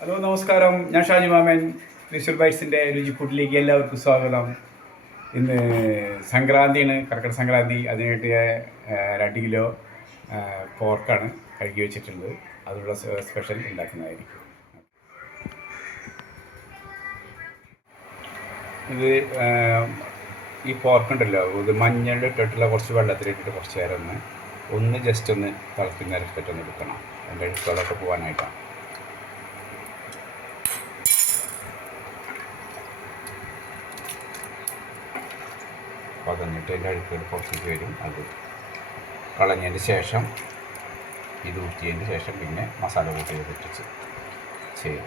Hello നമസ്കാരം, ഞാൻ ഷാജി മാമൻ. തൃശ്ശൂർ ബൈറ്റ്സിൻ്റെ രുചിക്കൂട്ടിലേക്ക് എല്ലാവർക്കും സ്വാഗതം. ഇന്ന് സംക്രാന്തിയാണ്, കർക്കിടക സംക്രാന്തി. അതിനായിട്ട് 2 കിലോ പോർക്കാണ് കഴുകി വെച്ചിട്ടുള്ളത്. അതിനുള്ള സ്പെഷ്യൽ ഉണ്ടാക്കുന്നതായിരിക്കും. ഇത് ഈ പോർക്കുണ്ടല്ലോ, ഇത് മഞ്ഞൾ ഇട്ടിട്ടുള്ള കുറച്ച് വെള്ളത്തിലിട്ടിട്ട് കുറച്ച് നേരം ഒന്ന് ജസ്റ്റ് ഒന്ന് തിളപ്പിക്കുന്നേരത്തിട്ടൊന്ന് എടുക്കണം. അതിൻ്റെ അഴുക്കുകളൊക്കെ പോകാനായിട്ടാണ്. അപ്പോൾ എന്നിട്ട് അതിൻ്റെ അഴുക്കുകൾ പുറത്തേക്ക് വരും. അത് കളഞ്ഞതിന് ശേഷം ഇത് ഊറ്റിയതിന് ശേഷം പിന്നെ മസാല കൂട്ടി ഇട്ടിച്ച് ചെയ്യും.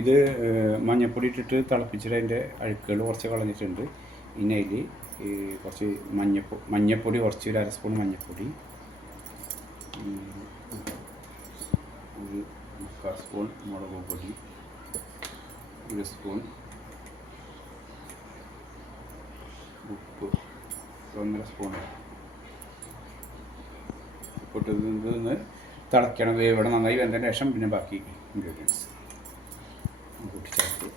ഇത് മഞ്ഞൾപ്പൊടി ഇട്ടിട്ട് തിളപ്പിച്ചിട്ട് അതിൻ്റെ അഴുക്കുകൾ കുറച്ച് കളഞ്ഞിട്ടുണ്ട്. ഇനി അതിൽ കുറച്ച് മഞ്ഞൾപ്പൊടി കുറച്ച് 1/2 സ്പൂൺ മഞ്ഞൾപ്പൊടി, 1/4 സ്പൂൺ മുളക് പൊടി, 1 സ്പൂൺ ഉപ്പ്, 1.5 സ്പൂൺ ഉപ്പിട്ട് നിന്ന് തിളയ്ക്കണം. വേവണം. നന്നായി വെന്തതിന് ശേഷം പിന്നെ ബാക്കി ഇൻഗ്രീഡിയൻസ് കൂട്ടിച്ചേർത്ത്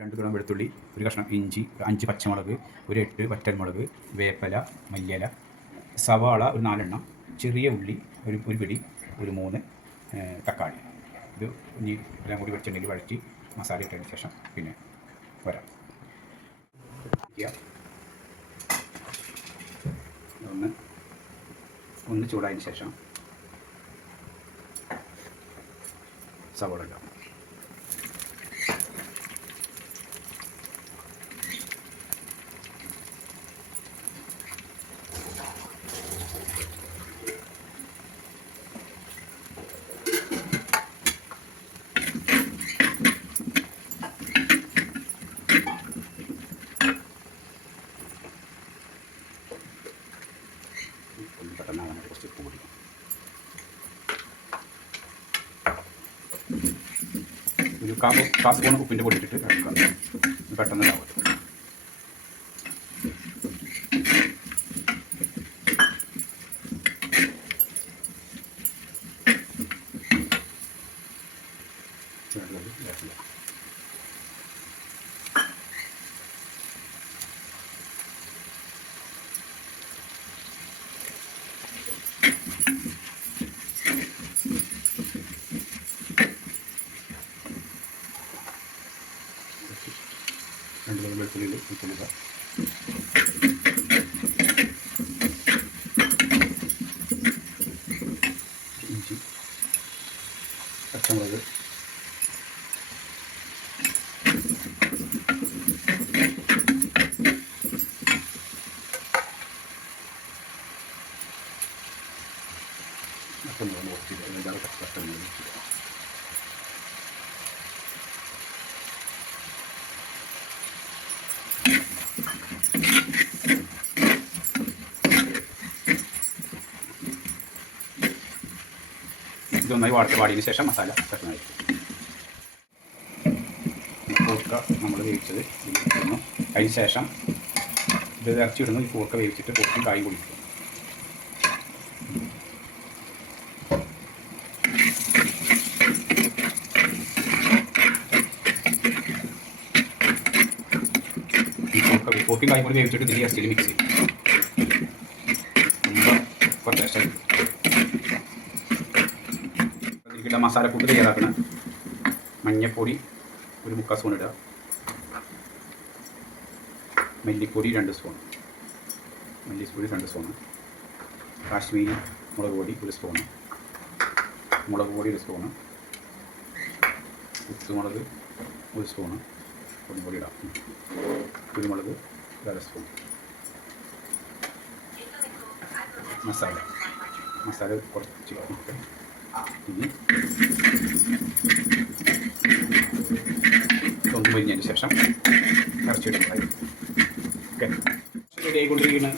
രണ്ട് കിലോ വെളുത്തുള്ളി, ഒരു കഷ്ണം ഇഞ്ചി, 5 പച്ചമുളക്, ഒരു 8 വറ്റൽമുളക്, വേപ്പില, മല്ലിയില, സവാള ഒരു 4 എണ്ണം, ചെറിയ ഉള്ളി ഒരു പിടി, ഒരു 3 തക്കാളി. ഇത് ഇനി എല്ലാം കൂടി വെളിച്ചെണ്ണയിൽ വഴറ്റി മസാല ഇട്ടതിന് ശേഷം പിന്നെ വരാം. ഒന്ന് ചൂടായതിന് ശേഷം സവാള ഇടാം. പെട്ടെന്നാകാനായിട്ട് കുറച്ച് ഉപ്പ് പൊടി, ഒരു 1/4 സ്പൂൺ ഉപ്പിൻ്റെ പൊടി ഇട്ടിട്ട് പെട്ടെന്ന് ഇതാവും. വെളുത്തുള്ളിയിൽ വെളുത്തുള്ളിക, ഇഞ്ചി, പച്ചമുളക്, പച്ചമുളക് കുറച്ച് എല്ലാവരും പച്ചമുളക് ഇതൊന്നായി വാടിയതിന് ശേഷം മസാല പെട്ടെന്നായി കൂർക്ക നമ്മൾ വേവിച്ചത് ഇടുന്നു. അതിന് ശേഷം ഇത് ഇറച്ചി ഇടുന്നു. ഈ കൂർക്ക വേവിച്ചിട്ട് കൂർക്കും കായും കുടിക്കും. കൂർക്കും കായും കൂടി വേവിച്ചിട്ട് ഇതിൽ ഇറച്ചിയിൽ മിക്സ് ചെയ്യും. കുറച്ച് ടേസ്റ്റ് മസാലക്കൂട്ട് തയ്യാറാക്കണം. മഞ്ഞൾപ്പൊടി ഒരു 3/4 സ്പൂൺ ഇടുക, മല്ലിപ്പൊടി 2 സ്പൂൺ, മല്ലിപ്പൊടി 2 സ്പൂൺ, കാശ്മീരി മുളക് പൊടി 1 സ്പൂൺ, മുളക് പൊടി 1 സ്പൂൺ, കുരുമുളക് 1 സ്പൂൺ, പൊടിയിടാം. കുരുമുളക് 1/2 സ്പൂൺ. മസാല കുറച്ച് നമുക്ക് ഇനി ഒന്ന് പൊരിഞ്ഞതിന് ശേഷം ഇറച്ചിടുന്നത്. Okay, ready ആയിക്കൊണ്ടിരിക്കുന്നത്.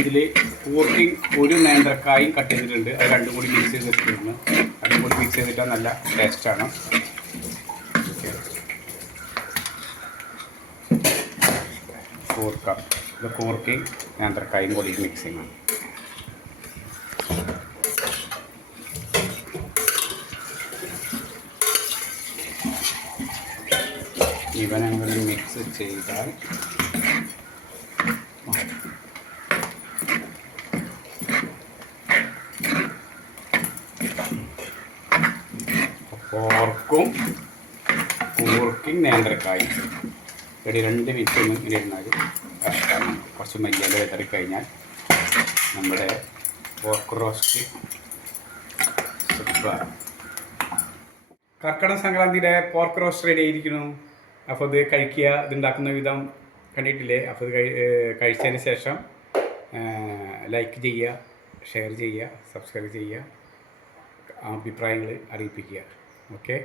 ഇതിൽ പോർക്കിങ് ഒരു നേന്ത്രക്കായും കട്ട് ചെയ്തിട്ടുണ്ട്. അത് രണ്ടും കൂടി മിക്സ് ചെയ്ത് വെച്ചിട്ടുണ്ട്. രണ്ടും കൂടി മിക്സ് ചെയ്തിട്ടാൽ നല്ല ടേസ്റ്റാണ്. ഇത് പോർക്കിങ് നേന്ത്രക്കായും കൂടി മിക്സിങ് ആണ്. ഇവനങ്ങനെ മിക്സ് ചെയ്താൽ പോർക്കിങ് നേന്ത്രക്കായും ഒരു 2 മിനിറ്റ് ഒന്നും ഇങ്ങനെ ഇരുന്നാൽ കഷ്ടമാണ്. കുറച്ച് മല്ലിയില വിതറിക്കഴിഞ്ഞാൽ നമ്മുടെ പോർക്ക് റോസ്റ്റ് സൂപ്പർ. കർക്കിടക സംക്രാന്തിയുടെ പോർക്ക് റോസ്റ്റ് റെഡി ആയിരിക്കുന്നു. അപ്പോൾ ഇത് കഴിക്കുക. ഇതുണ്ടാക്കുന്ന വിധം കണ്ടിട്ടില്ലേ? അപ്പോൾ ഇത് കഴിച്ചതിന് ശേഷം ലൈക്ക് ചെയ്യുക, ഷെയർ ചെയ്യുക, സബ്സ്ക്രൈബ് ചെയ്യുക, അഭിപ്രായങ്ങൾ അറിയിപ്പിക്കുക. ഓക്കെ.